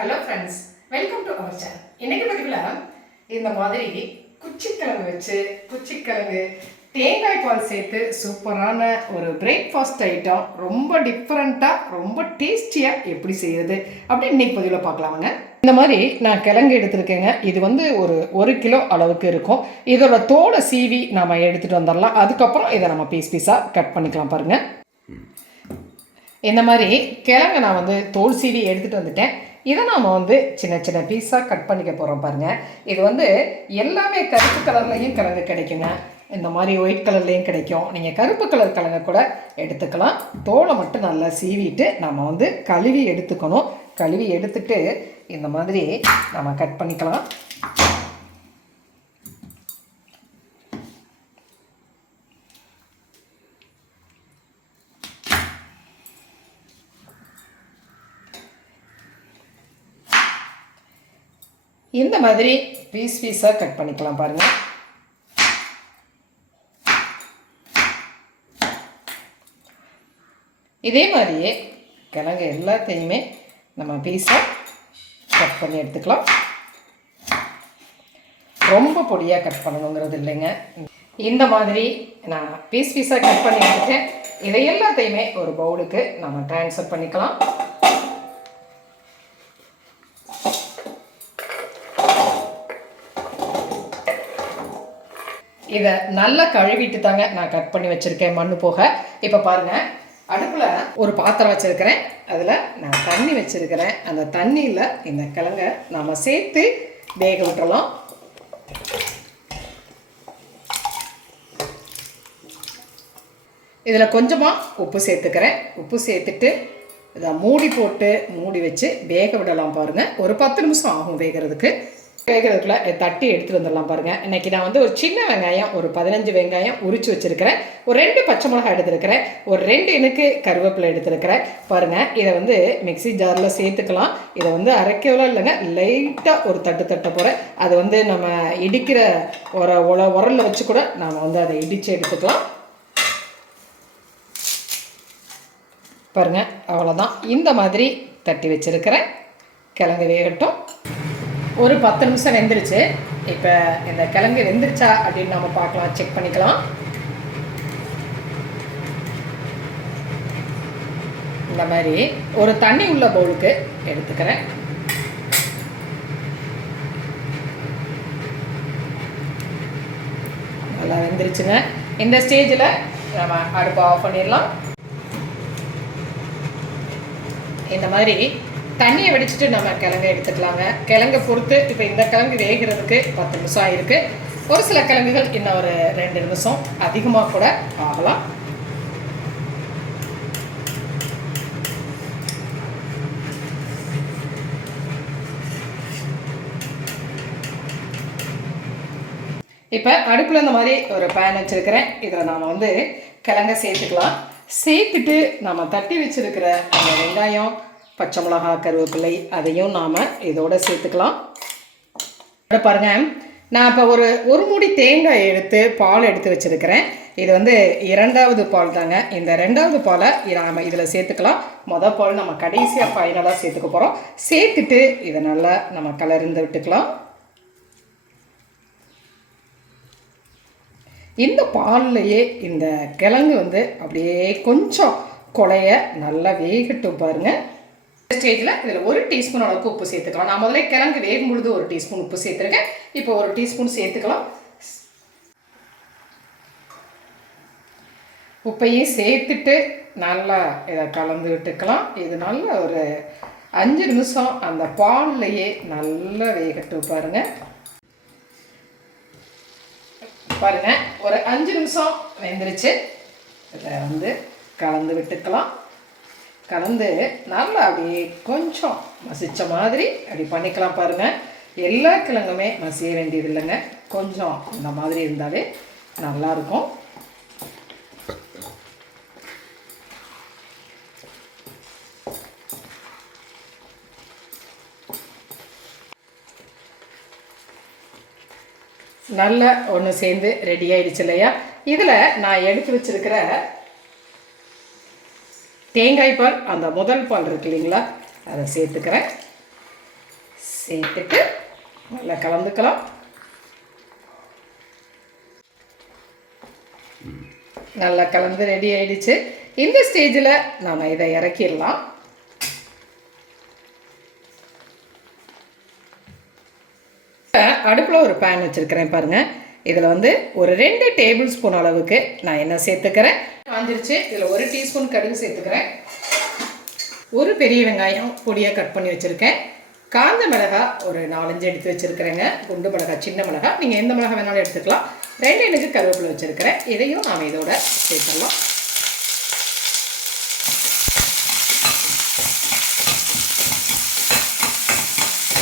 Hello friends, welcome to our channel. இன்னைக்கு பதிவில் இந்த மாதிரி குச்சிக்கிழங்கு வச்சு குச்சிக்கிழங்கு தேங்காய் பால் சேர்த்து சூப்பரான ஒரு பிரேக்ஃபாஸ்ட் ஐட்டம், ரொம்ப டிஃப்ரெண்ட்டாக ரொம்ப டேஸ்டியாக எப்படி செய்கிறது அப்படி இன்னைக்கு பதிவில் பார்க்கலாமாங்க. இந்த மாதிரி நான் கிழங்கு எடுத்துருக்கேங்க. இது வந்து ஒரு கிலோ அளவுக்கு இருக்கும். இதோட தோலை சீவி நாம் எடுத்துகிட்டு வந்துடலாம். அதுக்கப்புறம் இதை நம்ம பீஸாக கட் பண்ணிக்கலாம். பாருங்கள், இந்த மாதிரி கிழங்கு நான் வந்து தோல் சீவி எடுத்துகிட்டு வந்துட்டேன். இதை நாம் வந்து சின்ன சின்ன பீஸாக கட் பண்ணிக்க போகிறோம். பாருங்கள், இது வந்து எல்லாமே கருப்பு கலர்லேயும் கிழங்கு கிடைக்குங்க, இந்த மாதிரி ஒயிட் கலர்லேயும் கிடைக்கும். நீங்கள் கருப்பு கலர் கிழங்கு கூட எடுத்துக்கலாம். தோலை மட்டும் நல்லா சீவிட்டு நம்ம வந்து கழுவி எடுத்துக்கணும். கழுவி எடுத்துட்டு இந்த மாதிரி நம்ம கட் பண்ணிக்கலாம். இந்த மாதிரி பீஸாக கட் பண்ணிக்கலாம். பாருங்கள், இதே மாதிரியே கிழங்கு எல்லாத்தையுமே நம்ம பீஸாக கட் பண்ணி எடுத்துக்கலாம். ரொம்ப பொடியாக கட் பண்ணணுங்கிறது இல்லைங்க. இந்த மாதிரி நான் பீஸாக கட் பண்ணி எடுத்துட்டேன். இதை எல்லாத்தையுமே ஒரு பவுலுக்கு நம்ம ட்ரான்ஸ்ஃபர் பண்ணிக்கலாம். இதை நல்லா கழுவிட்டு தாங்க நான் கட் பண்ணி வச்சுருக்கேன், மண்ணு போக. இப்போ பாருங்கள், அடுப்பில் ஒரு பாத்திரம் வச்சுருக்கிறேன். அதில் நான் தண்ணி வச்சுருக்கிறேன். அந்த தண்ணியில் இந்த கிழங்கை நாம் சேர்த்து வேக விட்டுறலாம். இதில் கொஞ்சமாக உப்பு சேர்த்துக்கிறேன். உப்பு சேர்த்துட்டு இதை மூடி வச்சு வேக விடலாம். பாருங்கள், ஒரு 10 நிமிஷம் ஆகும் வேகிறதுக்கு. வேகிறதுக்குள்ள தட்டி எடுத்துகிட்டு வந்துடலாம். பாருங்கள், இன்றைக்கி நான் வந்து ஒரு சின்ன வெங்காயம், ஒரு 15 வெங்காயம் உரித்து வச்சுருக்கிறேன். ஒரு 2 பச்சை மிளகாய் எடுத்துருக்கிறேன். ஒரு 2 எனக்கு கருவேப்பிலை எடுத்துருக்கிறேன். பாருங்கள், இதை வந்து மிக்சி ஜாரில் சேர்த்துக்கலாம். இதை வந்து அரைக்கவோ இல்லைங்க, லைட்டாக ஒரு தட்ட போகிறேன். அது வந்து நம்ம இடிக்கிற உரலில் வச்சு கூட நாம் வந்து அதை இடித்து எடுத்துக்கலாம். பாருங்கள், அவ்வளோதான். இந்த மாதிரி தட்டி வச்சுருக்கிறேன். கிழங்கு வேகட்டும். ஒரு 10 நிமிஷம் வெந்துருச்சு. இப்போ இந்த கிழங்கு வெந்துருச்சா அப்படின்னு நம்ம பார்க்கலாம், செக் பண்ணிக்கலாம். இந்த மாதிரி ஒரு தண்ணி உள்ள பவுலுக்கு எடுத்துக்கிறேன். நல்லா வெந்துருச்சுங்க. இந்த ஸ்டேஜில் நம்ம அடுப்பை ஆஃப் பண்ணிடலாம். இந்த மாதிரி தண்ணியை வடிச்சிட்டு நம்ம கிழங்கு எடுத்துக்கலாங்க. கிழங்கை பொறுத்து இப்போ இந்த கிழங்கு வேகிறதுக்கு 10 நிமிஷம் ஆகிருக்கு. ஒரு சில கிழங்குகள் இன்னும் ஒரு 2 நிமிஷம் அதிகமாக கூட ஆகலாம். இப்போ அடுப்பில் இந்த மாதிரி ஒரு பேன் வச்சுருக்கிறேன். இதில் நாம் வந்து கிழங்கை சேர்த்துக்கலாம். சேர்த்துட்டு நம்ம தட்டி வச்சுருக்கிற அந்த வெங்காயம், பச்சை மிளகா, கருவேப்பிலை அதையும் நாம் இதோடு சேர்த்துக்கலாம். பாருங்கள், நான் இப்போ ஒரு மூடி தேங்காய் எடுத்து பால் எடுத்து வச்சுருக்கிறேன். இது வந்து 2வது பால் தாங்க. இந்த 2வது பாலை நாம் இதில் சேர்த்துக்கலாம். மொதல் பால் நம்ம கடைசியாக ஃபைனலாக சேர்த்துக்க போகிறோம். சேர்த்துட்டு இதை நல்லா நம்ம கலர்ந்து விட்டுக்கலாம். இந்த பால்லையே இந்த கிழங்கு வந்து அப்படியே கொஞ்சம் கொலைய நல்லா வேகட்டும். பாருங்கள், ஸ்டேஜில் இதில் 1 டீஸ்பூன் அளவுக்கு உப்பு சேர்த்துக்கலாம். நான் முதல்ல கிழங்கு வேகும் பொழுது 1 டீஸ்பூன் உப்பு சேர்த்துருக்கேன். இப்போ 1 டீஸ்பூன் சேர்த்துக்கலாம். உப்பையும் சேர்த்துட்டு நல்லா இதை கலந்து விட்டுக்கலாம். இது நல்லா ஒரு 5 நிமிஷம் அந்த பால்லையே நல்லா வேகட்டும். பாருங்கள், ஒரு 5 நிமிஷம் வெந்துருச்சு. இதை வந்து கலந்து விட்டுக்கலாம். கலந்து நல்லா அப்படியே கொஞ்சம் மசித்த மாதிரி அப்படி பண்ணிக்கலாம். பாருங்கள், எல்லா கிழங்குமே மசிய வேண்டியது இல்லைங்க, கொஞ்சம் இந்த மாதிரி இருந்தாலே நல்லாயிருக்கும். நல்லா ஒன்று சேர்ந்து ரெடி ஆகிடுச்சு இல்லையா? இதில் நான் எடுத்து வச்சுருக்கிற தேங்காய் பால், அந்த முதல் பால் இருக்கு இல்லைங்களா, அதை சேர்த்துக்கிறேன். சேர்த்துட்டு நல்லா கலந்துக்கலாம். நல்லா கலந்து ரெடி ஆயிடுச்சு. இந்த ஸ்டேஜில் நாம் இதை இறக்கிடலாம். அடுப்பில் ஒரு பேன் வச்சுருக்கிறேன் பாருங்கள். இதில் வந்து ஒரு 2 டேபிள் ஸ்பூன் அளவுக்கு நான் எண்ணெய் சேர்த்துக்கிறேன். காஞ்சிருச்சு. இதில் 1 டீஸ்பூன் கடுகு சேர்த்துக்கிறேன். ஒரு பெரிய வெங்காயம் பொடியாக கட் பண்ணி வச்சுருக்கேன். காஞ்ச மிளகாய் ஒரு 4-5 எடுத்து வச்சுருக்கிறேங்க. குண்டு மிளகாய், சின்ன மிளகாய், நீங்கள் எந்த மிளகாய் வேணாலும் எடுத்துக்கலாம். 2 எனக்கு கருவேப்பிலை வச்சுருக்கிறேன். இதையும் நாம் இதோட சேர்த்துடலாம்.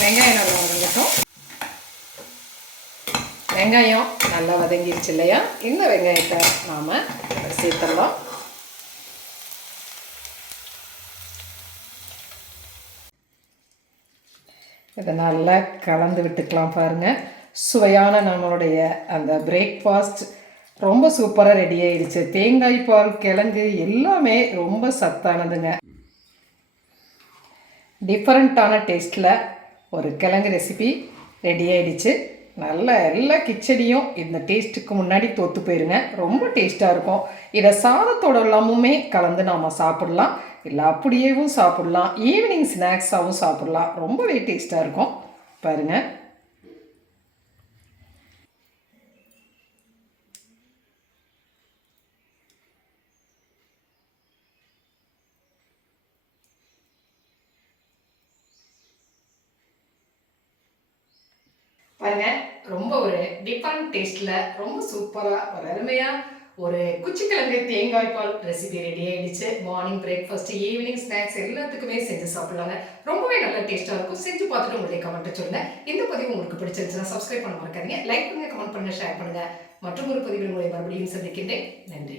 வெங்காயம் நல்லா வதங்கட்டும். வெங்காயம் நல்லா வதங்கிடுச்சு இல்லையா? இந்த வெங்காயத்தை நாம் சேர்த்துடலாம். இதை நல்லா கலந்து விட்டுக்கலாம் பாருங்கள். சுவையான நம்மளுடைய அந்த பிரேக்ஃபாஸ்ட் ரொம்ப சூப்பராக ரெடி ஆயிடுச்சு. தேங்காய் பால், கிழங்கு எல்லாமே ரொம்ப சத்தானதுங்க. டிஃப்ரெண்ட்டான டேஸ்ட்டில் ஒரு கிழங்கு ரெசிபி ரெடி ஆயிடுச்சு. நல்ல எல்லா கிச்சடியும் இந்த டேஸ்ட்டுக்கு முன்னாடி தோற்று போயிருங்க. ரொம்ப டேஸ்ட்டாக இருக்கும். இதை சாதத்தோடு எல்லாமுமே கலந்து நாம் சாப்பிட்லாம், இல்லை அப்படியேவும் சாப்பிட்லாம், ஈவினிங் ஸ்நாக்ஸாகவும் சாப்பிட்லாம். ரொம்பவே டேஸ்ட்டாக இருக்கும் பாருங்கள். பாருங்கள், ரொம்ப ஒரு டிஃப்ரெண்ட் டேஸ்ட்டில் ரொம்ப சூப்பராக ஒரு அருமையாக ஒரு குச்சிக்கிழங்கு தேங்காய் பால் ரெசிபி ரெடி ஆகிடுச்சு. மார்னிங் பிரேக்ஃபாஸ்ட், ஈவினிங் ஸ்நாக்ஸ் எல்லாத்துக்குமே செஞ்சு சாப்பிட்லாங்க. ரொம்பவே நல்ல டேஸ்ட்டாக இருக்கும். செஞ்சு பார்த்துட்டு உங்களுடைய கமெண்ட்டை சொல்லுங்கள். இந்த பதிவு உங்களுக்கு பிடிச்சிருந்துச்சுன்னா சப்ஸ்கிரைப் பண்ண மறக்காதீங்க. லைக் பண்ணுங்கள், கமெண்ட் பண்ணுங்கள், ஷேர் பண்ணுங்கள். மற்றும் ஒரு பதிவில் உங்களை மறுபடியும் சந்திக்கின்றேன். நன்றி.